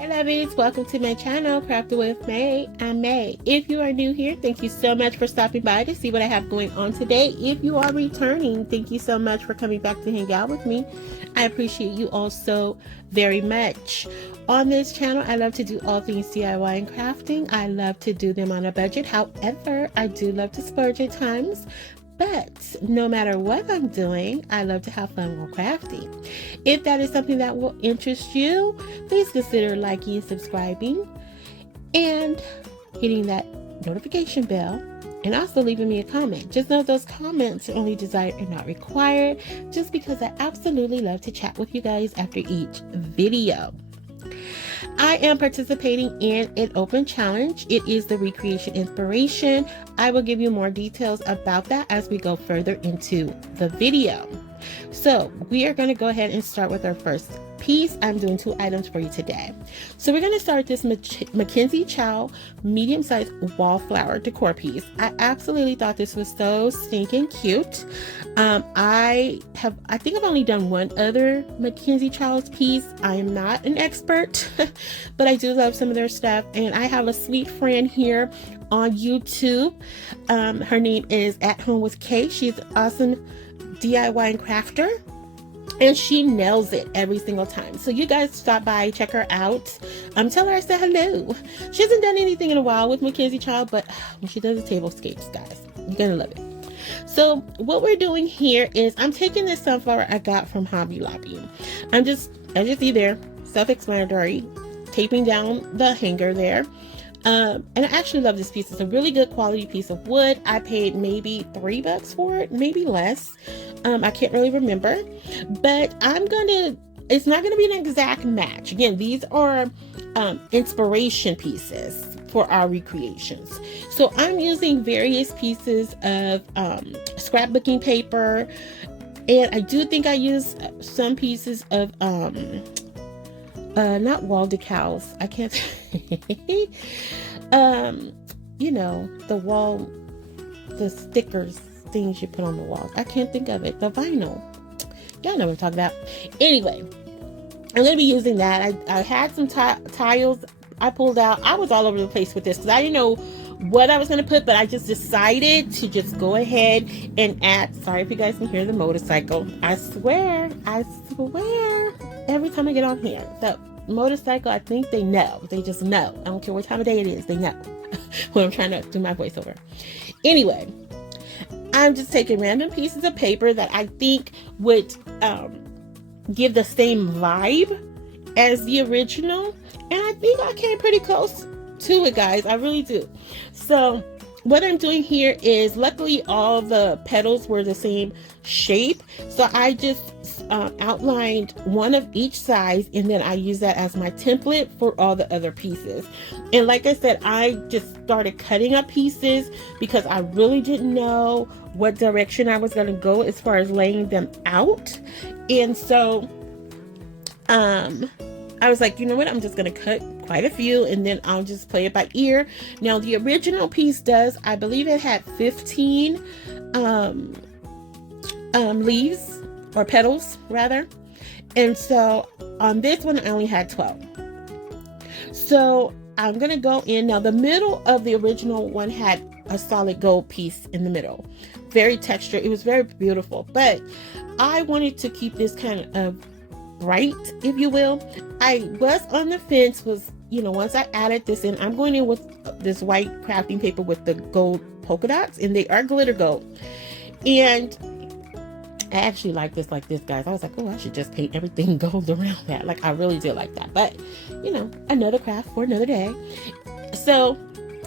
Hey lovies, welcome to my channel, Crafted with May. I'm May. If you are new here, thank you so much for stopping by to see what I have going on today. If you are returning, thank you so much for coming back to hang out with me. I appreciate you all so very much. On this channel, I love to do all things DIY and crafting. I love to do them on a budget. However, I do love to splurge at times. But no matter what I'm doing, I love to have fun while crafting. If that is something that will interest you, please consider liking and subscribing and hitting that notification bell and also leaving me a comment. Just know those comments are only desired and not required, just because I absolutely love to chat with you guys after each video. I am participating in an open challenge. It is the Recreation Inspiration. I will give you more details about that as we go further into the video. So we are going to go ahead and start with our first piece. I'm doing 2 items for you today. So we're going to start this Mackenzie Childs medium-sized wallflower decor piece. I absolutely thought this was so stinking cute. I think I've only done one other Mackenzie Childs piece. I am not an expert, but I do love some of their stuff. And I have a sweet friend here on YouTube. Her name is At Home with Kay. She's an awesome DIY and crafter, and she nails it every single time. So you guys stop by, check her out. Tell her I said hello. She hasn't done anything in a while with Mackenzie Childs, but when she does the tablescapes, guys, you're gonna love it. So what we're doing here is I'm taking this sunflower I got from Hobby Lobby. As you see there, self-explanatory, taping down the hanger there. And I actually love this piece. It's a really good quality piece of wood. I paid maybe $3 for it, maybe less. I can't really remember, but it's not gonna be an exact match. Again, these are inspiration pieces for our recreations. So I'm using various pieces of scrapbooking paper, and I do think I used some pieces of not wall decals. I can't you know, the stickers, things you put on the walls. I can't think of it. The vinyl. Y'all know what I'm talking about. Anyway, I'm going to be using that. I had some tiles I pulled out. I was all over the place with this because I didn't know what I was going to put, but I just decided to just go ahead and add. Sorry if you guys can hear the motorcycle. I swear, every time I get on here, the motorcycle, I think they know. They just know. I don't care what time of day it is. They know when I'm trying to do my voiceover. Anyway, I'm just taking random pieces of paper that I think would give the same vibe as the original. And I think I came pretty close to it, guys. I really do. So what I'm doing here is, luckily all the petals were the same shape. So I just outlined one of each size, and then I use that as my template for all the other pieces. And like I said, I just started cutting up pieces because I really didn't know what direction I was going to go as far as laying them out. And so I was like, you know what, I'm just going to cut quite a few and then I'll just play it by ear. Now the original piece does, I believe it had 15 leaves or petals rather. And so on this one, I only had 12. So I'm going to go in. Now the middle of the original one had a solid gold piece in the middle. Very textured. It was very beautiful, but I wanted to keep this kind of bright, if you will. I was on the fence, once I added this in, I'm going in with this white crafting paper with the gold polka dots, and they are glitter gold. And I actually like this, guys. I was like, oh, I should just paint everything gold around that. Like, I really did like that. But, another craft for another day. So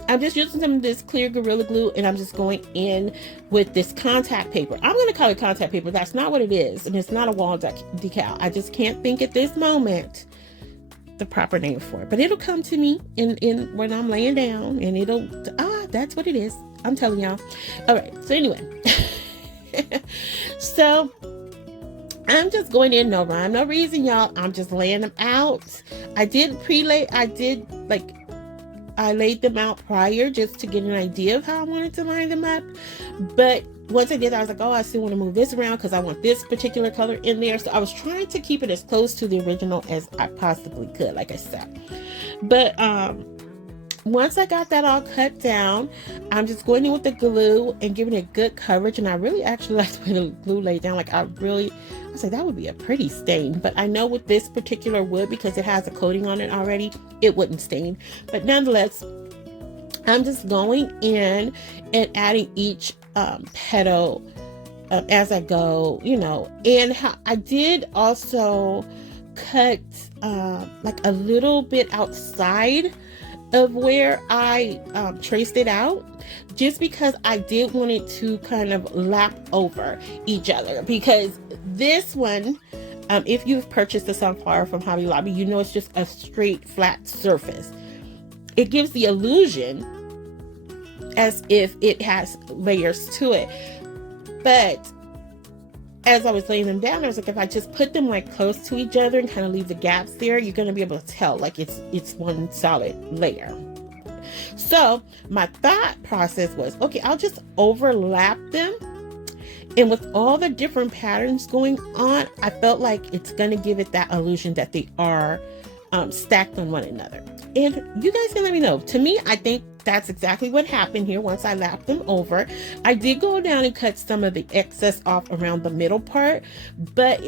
I'm just using some of this clear Gorilla Glue, and I'm just going in with this contact paper. I'm going to call it contact paper. That's not what it is. And it's not a wall decal. I just can't think at this moment the proper name for it. But it'll come to me in when I'm laying down, and that's what it is. I'm telling y'all. All right. So anyway. So I'm just going in, no rhyme, no reason, y'all. I'm just laying them out. I did I laid them out prior just to get an idea of how I wanted to line them up. But once I did, I was like, oh, I still want to move this around because I want this particular color in there. So I was trying to keep it as close to the original as I possibly could, like I said. But once I got that all cut down, I'm just going in with the glue and giving it good coverage. And I really actually like the way the glue laid down. Like I was like, that would be a pretty stain. But I know with this particular wood, because it has a coating on it already, it wouldn't stain. But nonetheless, I'm just going in and adding each petal as I go, you know. And I did also cut like a little bit outside of where I traced it out, just because I did want it to kind of lap over each other. Because this one, if you've purchased the sunflower from Hobby Lobby, you know it's just a straight flat surface. It gives the illusion as if it has layers to it. But as I was laying them down, I was like, if I just put them like close to each other and kind of leave the gaps there, you're going to be able to tell like it's one solid layer. So my thought process was, okay, I'll just overlap them. And with all the different patterns going on, I felt like it's going to give it that illusion that they are stacked on one another. And you guys can let me know. To me, I think that's exactly what happened here once I lapped them over. I did go down and cut some of the excess off around the middle part, but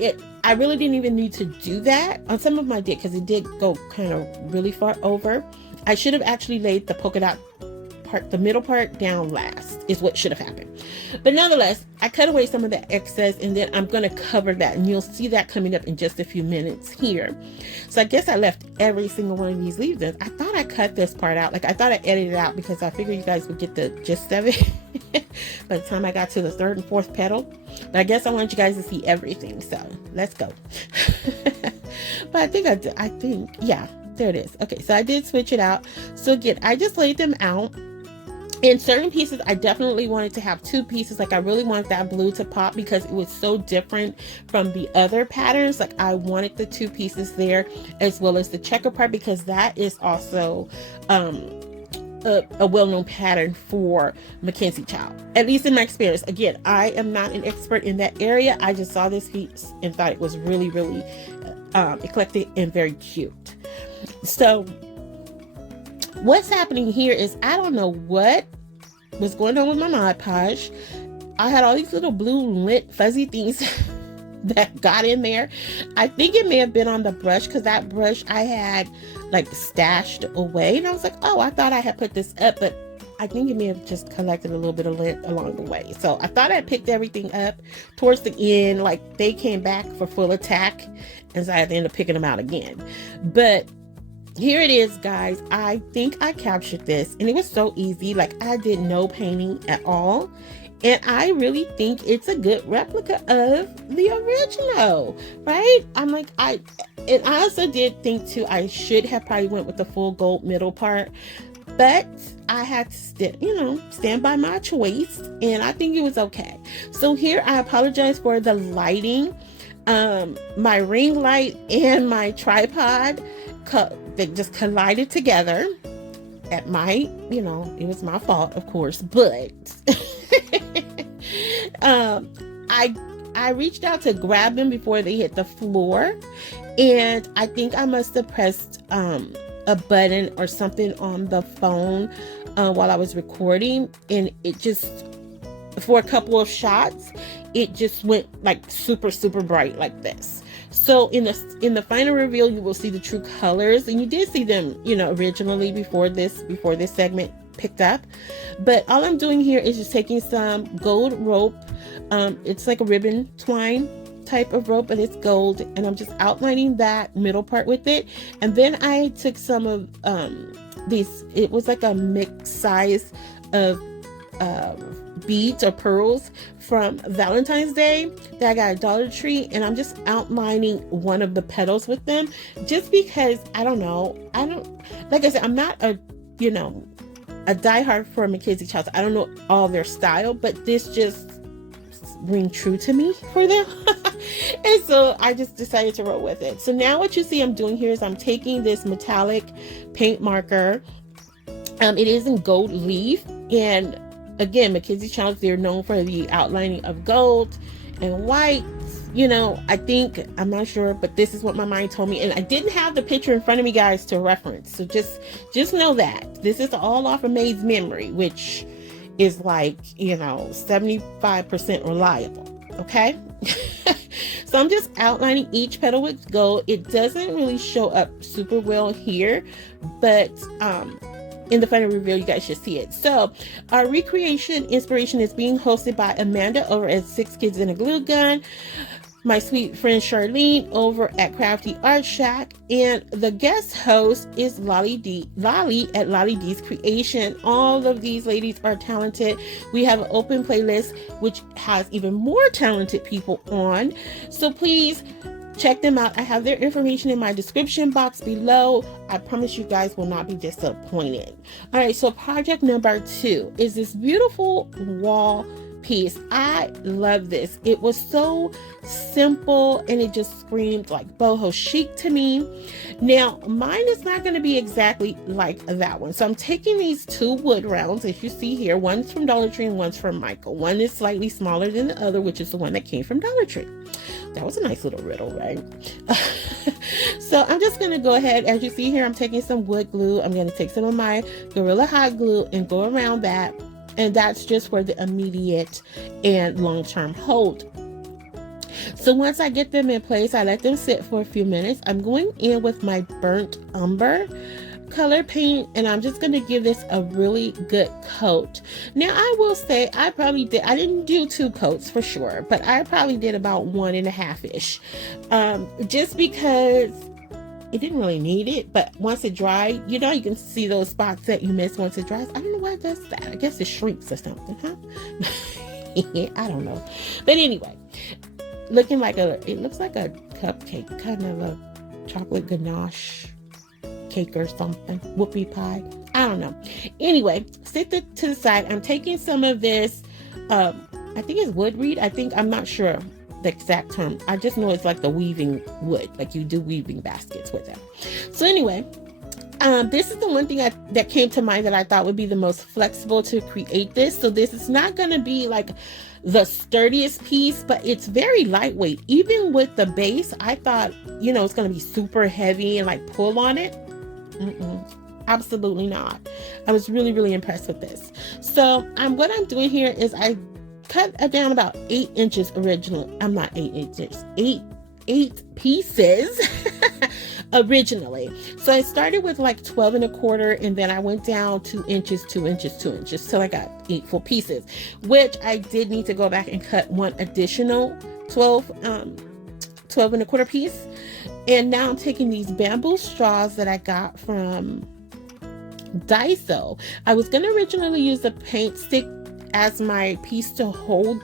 I really didn't even need to do that. On some of them I did, because it did go kind of really far over. I should have actually laid the polka dot part, the middle part, down last, is what should have happened. But nonetheless, I cut away some of the excess, and then I'm going to cover that, and you'll see that coming up in just a few minutes here. So I guess I left every single one of these leaves in. I thought I cut this part out. Like I thought I edited it out because I figured you guys would get the gist of it by the time I got to the third and fourth petal. But I guess I want you guys to see everything. So let's go. But I think, yeah, there it is. Okay, so I did switch it out. So again, I just laid them out. In certain pieces, I definitely wanted to have two pieces. Like I really wanted that blue to pop because it was so different from the other patterns. Like I wanted the two pieces there, as well as the checker part, because that is also a well-known pattern for Mackenzie Childs, at least in my experience. Again, I am not an expert in that area. I just saw this piece and thought it was really, really eclectic and very cute. So what's happening here is, I don't know what was going on with my Mod Podge. I had all these little blue lint fuzzy things that got in there. I think it may have been on the brush, because that brush I had like stashed away, and I was like, oh, I thought I had put this up, but I think it may have just collected a little bit of lint along the way. So I thought I picked everything up towards the end, like they came back for full attack, and so I had to end up picking them out again. But here it is, guys. I think I captured this, and it was so easy. Like I did no painting at all, and I really think it's a good replica of the original, right? I'm like, I also did think too, I should have probably went with the full gold middle part, but I had to stand by my choice, and I think it was okay. So here, I apologize for the lighting. My ring light and my tripod, they just collided together at my, it was my fault, of course, but I reached out to grab them before they hit the floor, and I think I must have pressed a button or something on the phone while I was recording, and it just, for a couple of shots, it just went like super, super bright like this. So in the final reveal, you will see the true colors, and you did see them, originally before this segment picked up. But all I'm doing here is just taking some gold rope. It's like a ribbon twine type of rope, but it's gold, and I'm just outlining that middle part with it. And then I took some of these. It was like a mixed size of beads or pearls from Valentine's Day that I got at Dollar Tree, and I'm just outlining one of the petals with them, just because I don't like I said, I'm not a diehard for Mackenzie Childs. I don't know all their style, but this just ring true to me for them. And so I just decided to roll with it. So now what you see I'm doing here is I'm taking this metallic paint marker, It is in gold leaf, and again, Mackenzie Childs, they're known for the outlining of gold and white. You know, I'm not sure, but this is what my mind told me, and I didn't have the picture in front of me, guys, to reference. So just know that this is all off of May's memory, which is like, 75% reliable. Okay. So I'm just outlining each petal with gold. It doesn't really show up super well here, but in the final reveal, you guys should see it. So our recreation inspiration is being hosted by Amanda over at 6 Kids in a Glue Gun, my sweet friend Charlene over at Crafty Art Shack, and the guest host is Loli at Loli D's Creation. All of these ladies are talented. We have an open playlist which has even more talented people on, so please check them out. I have their information in my description box below. I promise you guys will not be disappointed. All right, so project number 2 is this beautiful wall piece. I love this. It was so simple and it just screamed like boho chic to me. Now, mine is not going to be exactly like that one. So I'm taking these 2 wood rounds, as you see here. One's from Dollar Tree and one's from Michael. One is slightly smaller than the other, which is the one that came from Dollar Tree. That was a nice little riddle, right? So I'm just going to go ahead. As you see here, I'm taking some wood glue. I'm going to take some of my Gorilla Hot Glue and go around that. And that's just for the immediate and long-term hold. So once I get them in place, I let them sit for a few minutes. I'm going in with my burnt umber color paint, and I'm just going to give this a really good coat. Now, I will say I didn't do 2 coats for sure, but I probably did about 1.5-ish, just because it didn't really need it. But once it dried, you can see those spots that you miss once it dries. I don't know why it does that. I guess it shrinks or something, huh? I don't know. But anyway, it looks like a cupcake, kind of a chocolate ganache cake or something, whoopie pie. I don't know. Anyway, sit to the side. I'm taking some of this, I think it's wood reed. I'm not sure the exact term. I just know it's like the weaving wood, like you do weaving baskets with them. So anyway, this is the one thing that came to mind that I thought would be the most flexible to create this. So this is not going to be like the sturdiest piece, but it's very lightweight. Even with the base, I thought, it's going to be super heavy and like pull on it. Absolutely not. I was really, really impressed with this. So what I'm doing here is I cut down about 8 inches originally. I'm not 8 inches, 8 pieces originally. So I started with like 12.25, and then I went down 2 inches, 2 inches, 2 inches till I got 8 full pieces, which I did need to go back and cut one additional 12.25 piece. And now I'm taking these bamboo straws that I got from Daiso. I was going to originally use a paint stick as my piece to hold,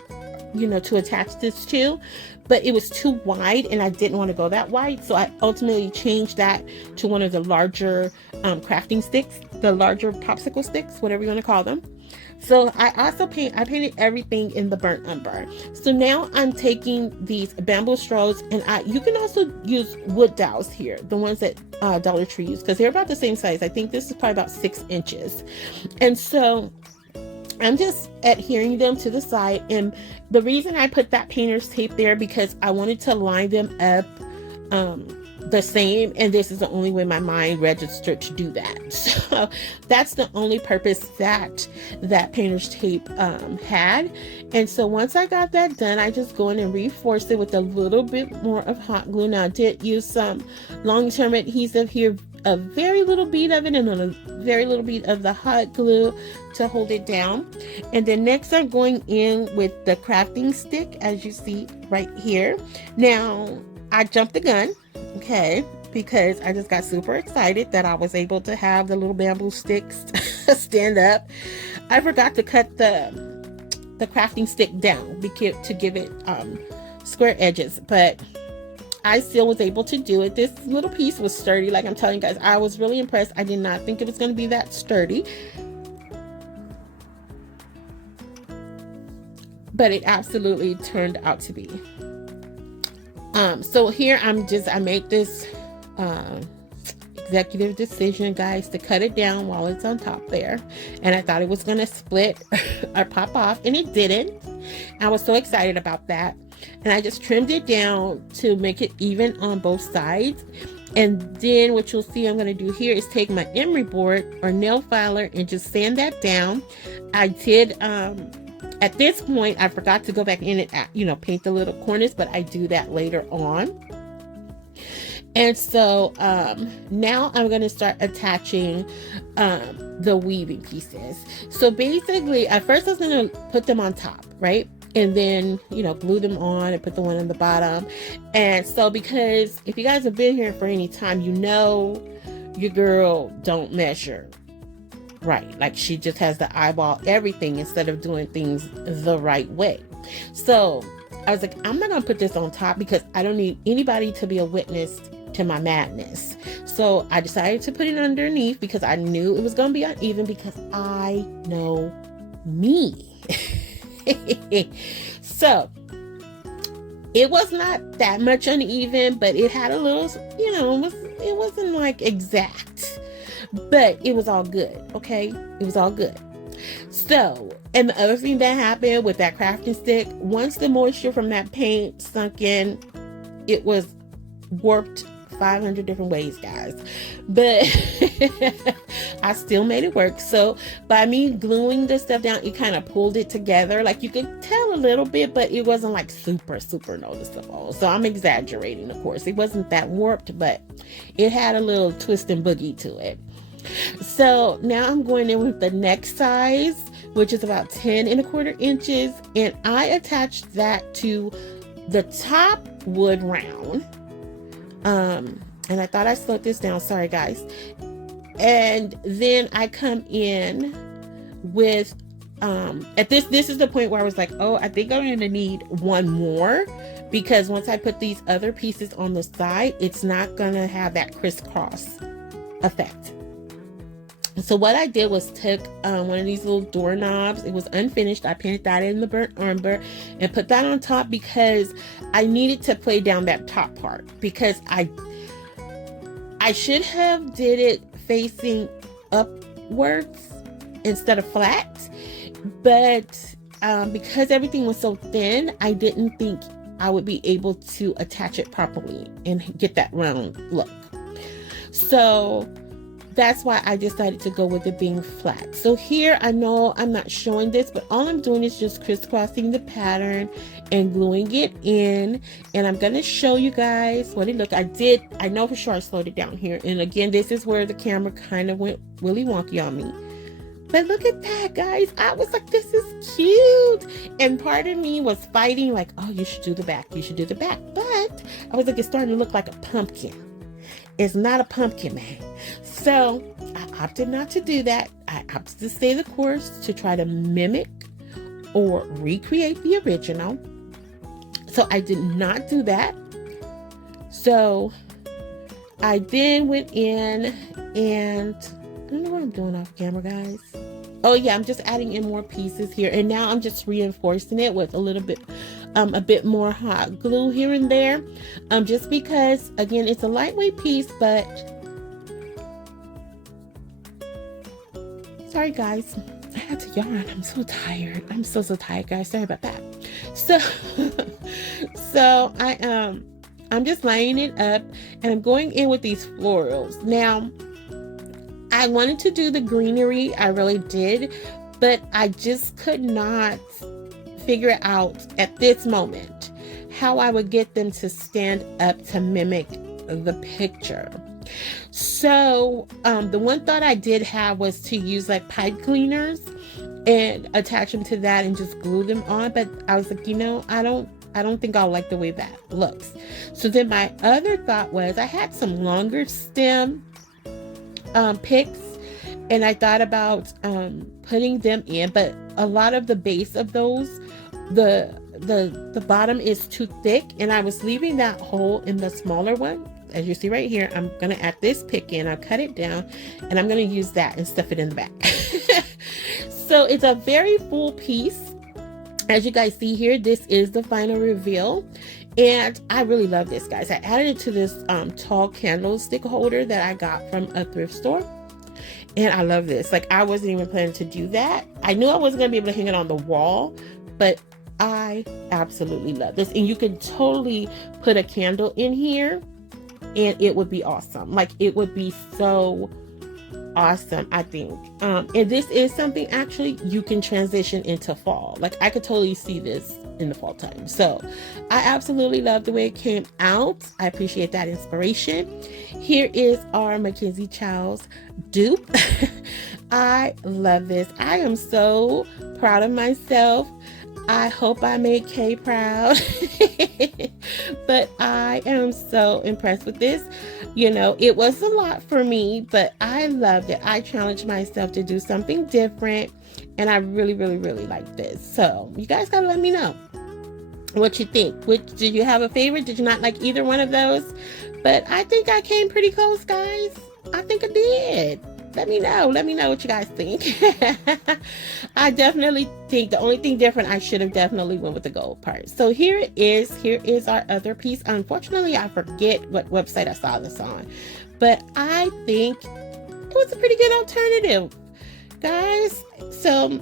to attach this to, but it was too wide and I didn't want to go that wide. So I ultimately changed that to one of the larger crafting sticks, the larger popsicle sticks, whatever you want to call them. So I painted everything in the burnt umber. So now I'm taking these bamboo straws, and you can also use wood dowels here, the ones that Dollar Tree use, because they're about the same size. I think this is probably about 6 inches. And so I'm just adhering them to the side. And the reason I put that painter's tape there, because I wanted to line them up the same, and this is the only way my mind registered to do that. So that's the only purpose that painter's tape had. And so once I got that done, I just go in and reinforce it with a little bit more of hot glue. Now I did use some long-term adhesive here, a very little bead of it and a very little bead of the hot glue to hold it down. And then next I'm going in with the crafting stick, as you see right here. Now I jumped the gun, okay, because I just got super excited that I was able to have the little bamboo sticks stand up. I forgot to cut the crafting stick down to give it square edges, but I still was able to do it. This little piece was sturdy. Like I'm telling you guys, I was really impressed. I did not think it was going to be that sturdy, but it absolutely turned out to be. So here I make this executive decision, guys, to cut it down while it's on top there. And I thought it was going to split or pop off, and it didn't. I was so excited about that. And I just trimmed it down to make it even on both sides. And then what you'll see I'm going to do here is take my emery board or nail filer and just sand that down. I did, at this point, I forgot to go back in and, paint the little corners, but I do that later on. And so now I'm going to start attaching the weaving pieces. So basically, at first I was going to put them on top, right? And then, glue them on and put the one on the bottom. And so, because if you guys have been here for any time, your girl don't measure right. Like, she just has to eyeball everything instead of doing things the right way. So I was like, I'm not going to put this on top because I don't need anybody to be a witness to my madness. So I decided to put it underneath because I knew it was going to be uneven, because I know me. So it was not that much uneven, but it had a little, it wasn't like exact, but it was all good. Okay. It was all good. So, and the other thing that happened with that crafting stick, once the moisture from that paint sunk in, it was warped 500 different ways, guys, but I still made it work. So by me gluing this stuff down, it kind of pulled it together. Like, you could tell a little bit, but it wasn't like super noticeable. So I'm exaggerating, of course. It wasn't that warped, but it had a little twist and boogie to it. So now I'm going in with the next size, which is about 10¼ inches, and I attached that to the top wood round. And I thought I slowed this down. Sorry, guys. And then I come in with, this is the point where I was like, oh, I think I'm going to need one more, because once I put these other pieces on the side, it's not going to have that crisscross effect. So what I did was took one of these little doorknobs. It was unfinished. I painted that in the burnt umber and put that on top because I needed to play down that top part, because I should have did it facing upwards instead of flat, but because everything was so thin, I didn't think I would be able to attach it properly and get that round look. So that's why I decided to go with it being flat. So here, I know I'm not showing this, but all I'm doing is just crisscrossing the pattern and gluing it in. And I'm going to show you guys what it looked. I know for sure I slowed it down here. And again, this is where the camera kind of went really wonky on me. But look at that, guys. I was like, this is cute. And part of me was fighting like, oh, you should do the back. You should do the back. But I was like, it's starting to look like a pumpkin. It's not a pumpkin, man. So I opted not to do that. I opted to stay the course to try to mimic or recreate the original. So I did not do that. So I then went in and I don't know what I'm doing off camera, guys. Oh yeah, I'm just adding in more pieces here. And now I'm just reinforcing it with a bit more hot glue here and there. Just because, again, it's a lightweight piece, but sorry guys, I had to yawn. I'm so tired. I'm so tired, guys. Sorry about that. So I'm just lining it up and I'm going in with these florals. Now, I wanted to do the greenery, I really did, but I just could not figure out at this moment how I would get them to stand up to mimic the picture. So the one thought I did have was to use like pipe cleaners and attach them to that and just glue them on, but I was like, I don't think I'll like the way that looks. So then my other thought was, I had some longer stem picks, and I thought about putting them in, but a lot of the base of those, the bottom is too thick, and I was leaving that hole in the smaller one. As you see right here, I'm gonna add this pick in. I'll cut it down and I'm gonna use that and stuff it in the back. So it's a very full piece. As you guys see here, this is the final reveal. And I really love this, guys. I added it to this tall candlestick holder that I got from a thrift store. And I love this. Like, I wasn't even planning to do that. I knew I wasn't going to be able to hang it on the wall, but I absolutely love this. And you can totally put a candle in here and it would be awesome. Like, it would be so awesome, I think. And this is something actually you can transition into fall. Like, I could totally see this in the fall time. So I absolutely love the way it came out. I appreciate that inspiration. Here is our Mackenzie Childs dupe. I love this. I am so proud of myself. I hope I made Kay proud. But I am so impressed with this. You know, it was a lot for me, but I loved it. I challenged myself to do something different, and I really, really, really like this. So you guys gotta let me know what you think. Did you have a favorite? Did you not like either one of those? But I think I came pretty close, guys. I think I did. Let me know what you guys think. I definitely think the only thing different, I should have definitely went with the gold part. So here is our other piece. Unfortunately, I forget what website I saw this on, but I think it was a pretty good alternative, guys. So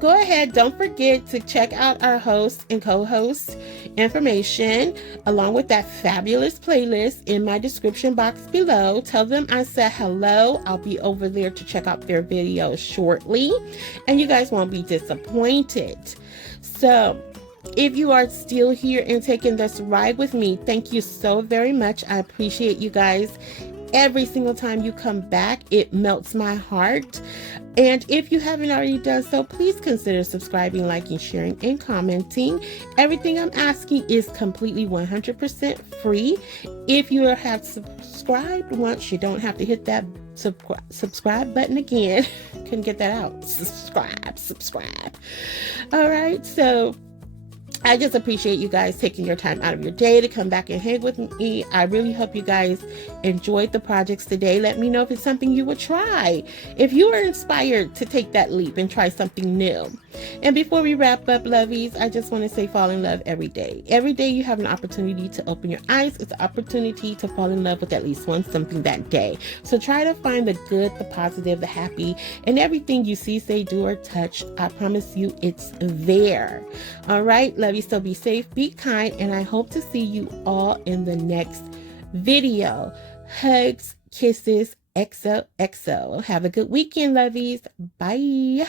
go ahead, don't forget to check out our host and co-host information along with that fabulous playlist in my description box below. Tell them I said hello. I'll be over there to check out their videos shortly, and you guys won't be disappointed. So if you are still here and taking this ride with me, thank you so very much. I appreciate you guys. Every single time you come back, it melts my heart. And if you haven't already done so, please consider subscribing, liking, sharing, and commenting. Everything I'm asking is completely 100% free. If you have subscribed once, you don't have to hit that subscribe button again. Couldn't get that out. Subscribe. All right, so I just appreciate you guys taking your time out of your day to come back and hang with me. I really hope you guys enjoyed the projects today. Let me know if it's something you would try, if you are inspired to take that leap and try something new. And before we wrap up, lovies, I just want to say fall in love every day. Every day you have an opportunity to open your eyes. It's an opportunity to fall in love with at least one something that day. So try to find the good, the positive, the happy, and everything you see, say, do, or touch. I promise you it's there. All right, love you. So be safe, be kind, and I hope to see you all in the next video. Hugs, kisses, XOXO. Have a good weekend, lovies. Bye.